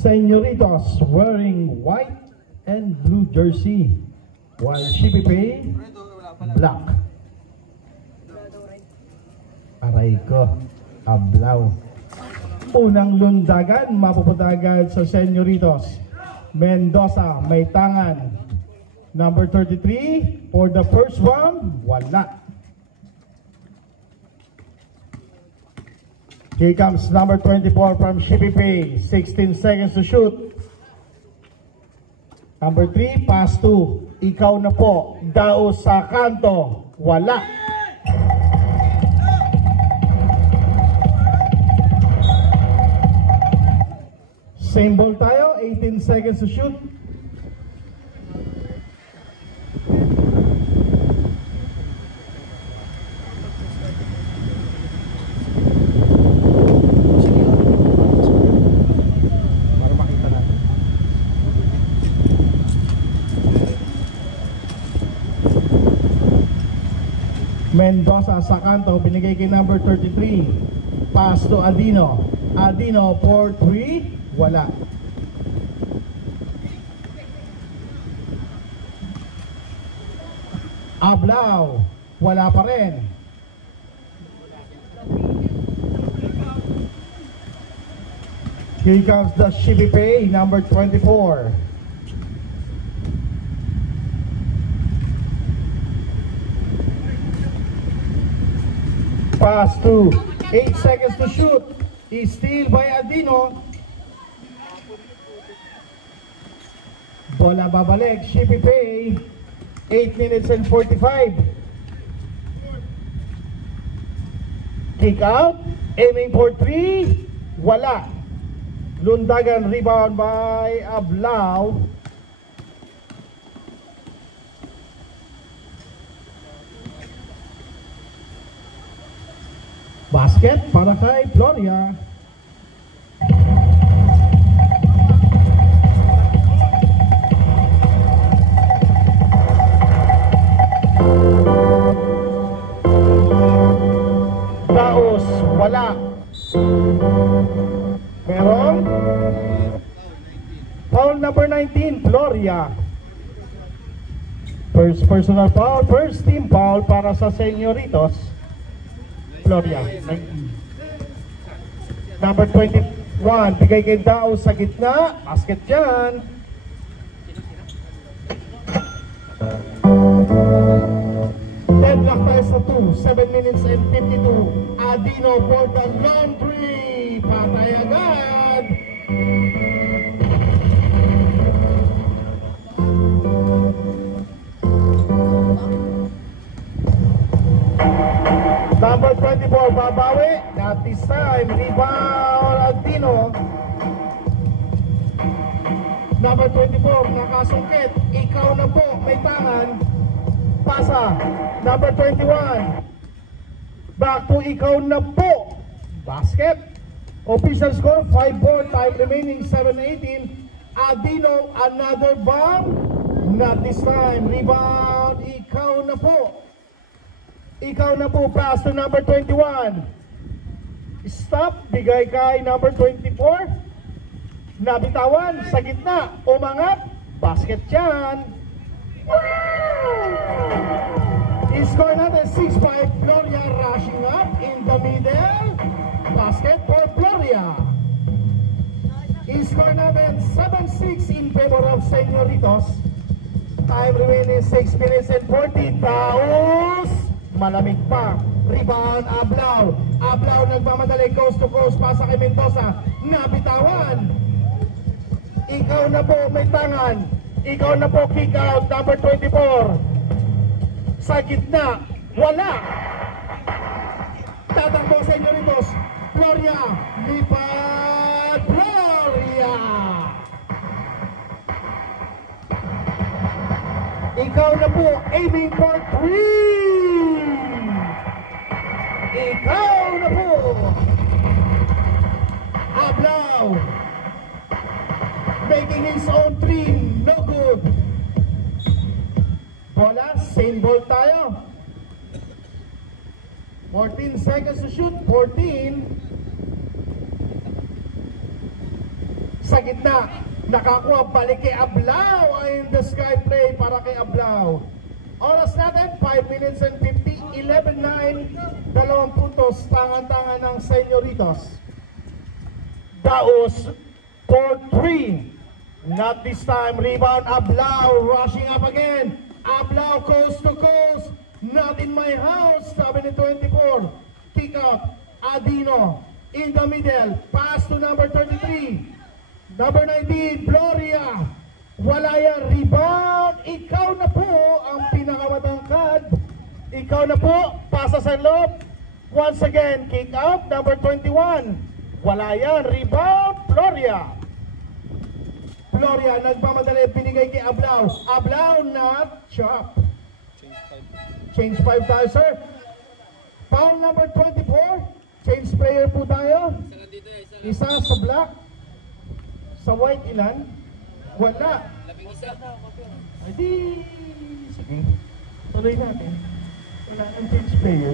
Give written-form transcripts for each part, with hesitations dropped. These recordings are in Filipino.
Señoritos wearing white and blue jersey, while Shippy Pay black. Aray ko, ablaw. Unang lundagan, mapupunta agad sa Señoritos. Mendoza, may tangan. Number 33, for the first one, wala. Here comes number 24 from Shippy Pay. 16 seconds to shoot. Number 3, pass 2. Ikaw na po. Dao sa kanto. Wala. Same ball tayo. 18 seconds to shoot. Mendoza sa kanto, binigay kay number 33. Pass to Adino. Adino for 3, wala. Ablaw, wala pa rin. Here comes the Shippy Pay, number 24. Pass to 8 seconds to shoot. Steal by Adino. Bola babalik. Shippy Pay. 8 minutes and 45. Kick out. Aiming for 3. Wala. Lundagan, rebound by Ablao. Basket para kay Floria. Daos, wala. Meron foul number 19, Floria. First personal foul, first team foul para sa Señoritos. Floria. Number 21, bigay kay Dao sa gitna. Basket dyan. Deadlock tayo sa 2. 7 minutes and 52. Adino for the laundry. Patay agad. Number 24, babawi. Not this time. Rebound, Adino. Number 24, nakasungkit. Ikaw na po, may tangan. Pasa. Number 21. Back to ikaw na po. Basket. Official score, 5-4. Time remaining, 7-18. Adino, another bomb. Not this time. Rebound, ikaw na po. Ikaw na po, pass to number 21. Stop, bigay kay number 24. Nabitawan, sa gitna, umangat. Basket yan. I-score natin 6-5. Floria rushing up in the middle. Basket for Floria. I-score natin 7-6 in favor of Señoritos. Time remaining 6 minutes and 40. Taos. Malamig pa. Rebound, Ablao. Ablao nagmamadali coast to coast. Pasa kay Mendoza. Nabitawan. Ikaw na po, may tangan. Ikaw na po, kick out. Number 24. Sa gitna. Wala. Tatakbo sa Señoritos. Floria. Lipat. Floria. Ikaw na po, aiming for 3. Ikaw na po. Ablao. Making his own 3. No good. Bola, same ball tayo. 14 seconds to shoot. 14. Sa gitna, nakakuha, balik kay Ablao. In the sky play para kay Ablao. Oras natin, 5 minutes and 50, 11-9, 2 puntos, tangan-tangan ng Señoritos. Daos for 3. Not this time, rebound, Ablao, rushing up again. Ablao coast to coast, not in my house, sabi ni 24. Kick out, Adino, in the middle, pass to number 33. Number 19, Gloria. Wala yan, rebound, ikaw na po ang pinakamatangkad. Ikaw na po, pasa sa loob. Once again, kick out, number 21. Wala yan, rebound, Gloria. Gloria, nagmamadali, binigay kay Ablao. Ablao, not chop. Change 5 tayo, sir. Foul number 24. Change player po tayo. Isa sa black. Sa white ilan? Wala. Ay di, sige. Tuloy natin. Wala nang change player.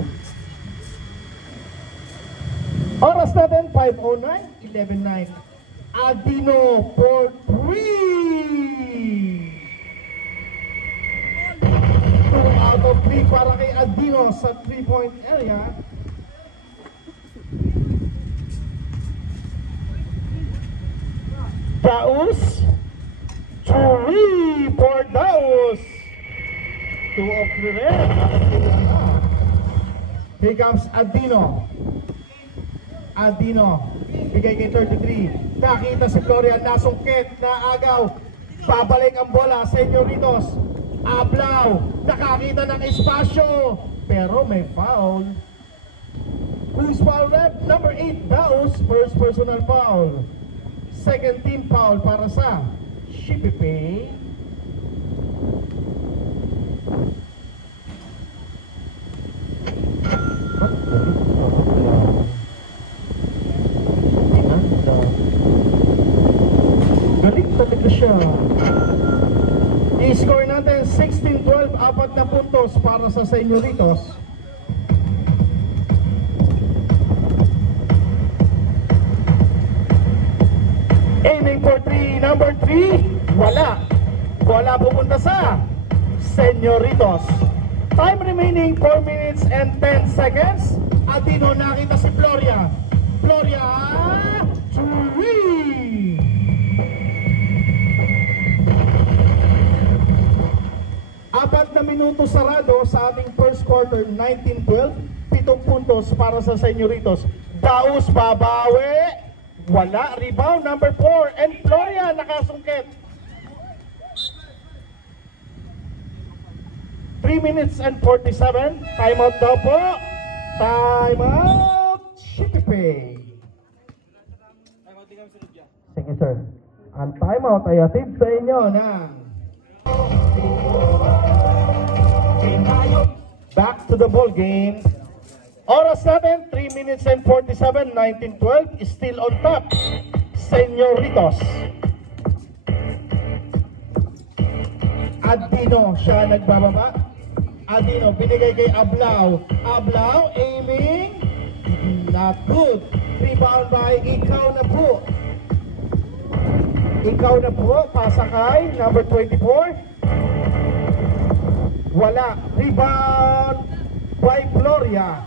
Oras natin, 5:09, 11:09. Adino for 3. 2 out of 3 para kay Adino sa 3-point area. Daos, 3 for Daos. 2 of 3 red. Here comes Adino. Adino, bigay kay 33. Nakita si Gloria, nasungkit, naagaw. Babalik ang bola, Señoritos. Ablao, nakakita ng espasyo. Pero may foul. Who's foul rep? Number 8, Daos, first personal foul. Second team foul para sa Shipipe. Galing talaga siya. I-score natin 16-12, 4 na puntos para sa Señoritos. Aiming for 3, number 3, wala. Bola pupunta sa Señoritos. Time remaining 4 minutes and 10 seconds. Adino, nakita si Gloria. Gloria, 3. 4 na minuto sarado sa ating first quarter, 19-12. 7 puntos para sa Señoritos. Daos babawi. Wala. Rebound number 4. And Gloria nakasungkit. 3 minutes and 47. Time out daw po. Time out. Shipipe. Sige sir. Ang time out ay atid sa inyo ng back to the ball game. Oras natin, 3 minutes and 47, 19-12, is still on top. Señoritos. Adino, siya nagbababa. Adino, binigay kay Ablao. Ablao, aiming. Not good. Rebound by Ikaw na po. Ikaw na po, pasakay, number 24. Wala. Rebound by Gloria.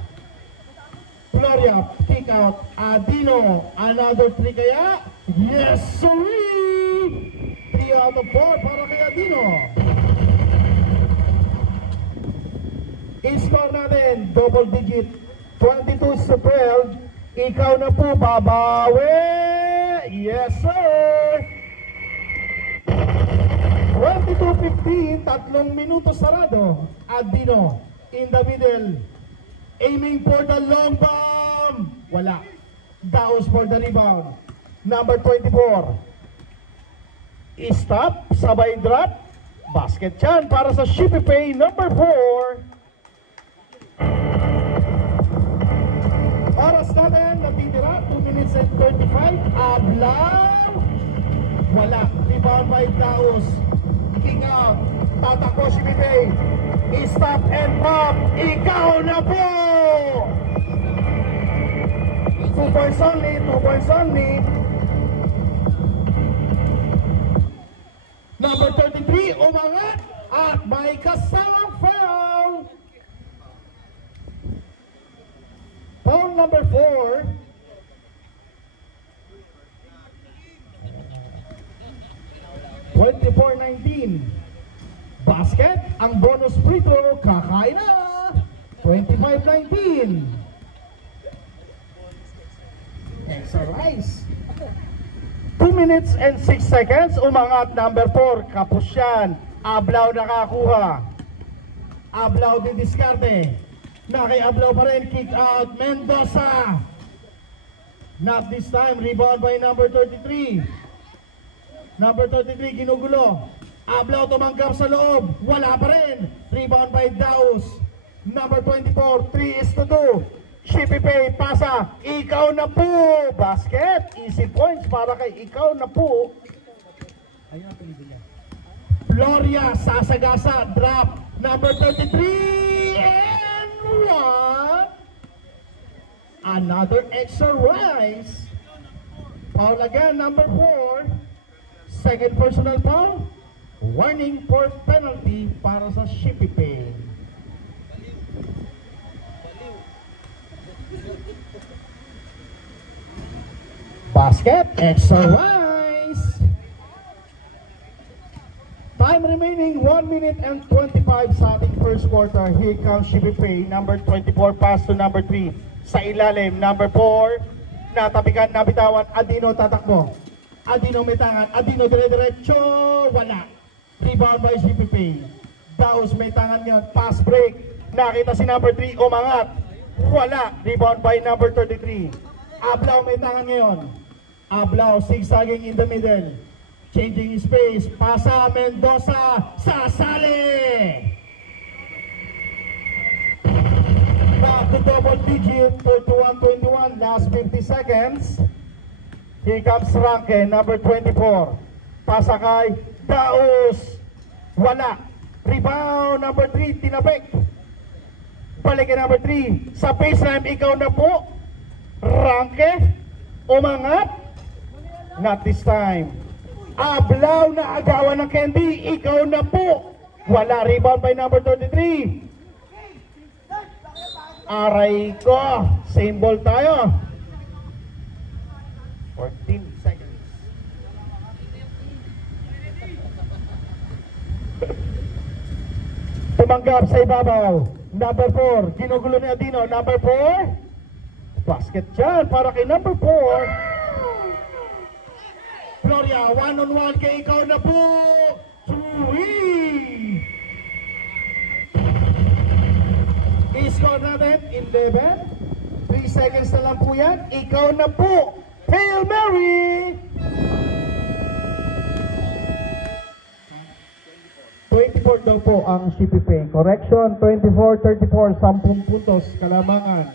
Gloria, kick out. Adino, another 3 kaya? Yes, sir! 3 out of 4 para kay Adino. I-score natin, double digit. 22 to 12. Ikaw na po, babawi. Yes, sir! 22-15, 3 minuto sarado. Adino, in the middle. Aiming for the long bomb. Wala. Daos for the rebound. Number 24. I-stop, sabay drop. Basket yan para sa Shipipe, number 4. Oras natin, natitira, 2 minutes and 35. Ablao. Wala. Rebound by Daos. King out. Tatakbo Shipipe. I-stop and pop. Ikaw na po! 2 points only. 2 points only. may kasamang foul. Foul number 4. (24-19) basket, ang bonus free throw, kakain na. 25-19. Extra rice. 2 minutes and 6 seconds, umangat number 4, Kapusyan. Ablaw nakakuha. Ablaw din diskarte. Naki-ablaw pa rin, kick out, Mendoza. Not this time, rebound by number 33. Number 33, ginugulo. Ablaw tumanggap sa loob. Wala pa rin. Rebound by Daus. Number 24, 3-2. Shippy Pay, pasa. Ikaw na po. Basket. Easy points para kay ikaw na po. Gloria, sasagasa. Drop. Number 33. And what? Another extra rise. Foul again, number 4. Second personal foul. Warning for penalty para sa Shippy Pay. Basket, extra rise. Time remaining 1 minute and 25 sa ating first quarter. Here comes Shippy Pay. Number 24 pass to number 3. Sa ilalim, number 4. Natapikan, nabitawan. Adino tatakbo. Adino may tangan. Adino dire-diretso. Wala. Rebound by Shippy Pay. Daus may tangan ngayon. Pass break. Nakita si number 3. Umangat. Wala. Rebound by number 33. Ablaw may tangan ngayon. Ablaw zigzagging in the middle. Changing space. Pasa Mendoza. Sasali. Back to double digit. 31-21. Last 50 seconds. Here comes Ranke, number 24. Pasakay, Daos. Wala. Rebound, number 3, Tinabek. Balik number 3. Sa baseline, ikaw na po. Ranke, umangat. Not this time. Ablaw na agawan ng Candy, ikaw na po. Wala. Rebound by number 33. Aray ko. Same ball tayo. 14 seconds. Tumanggap sa ibabaw. Number 4. Ginugulo ni Adino. Number 4. Basket dyan para kay number 4. Gloria, 1-on-1 kay ikaw na po. 3. I-score natin 11. 3 seconds na lang po yan. Ikaw na po. Hail Mary! 24 daw po ang Shippy Pay. Correction, 24-34, 10 puntos, Kalamangan.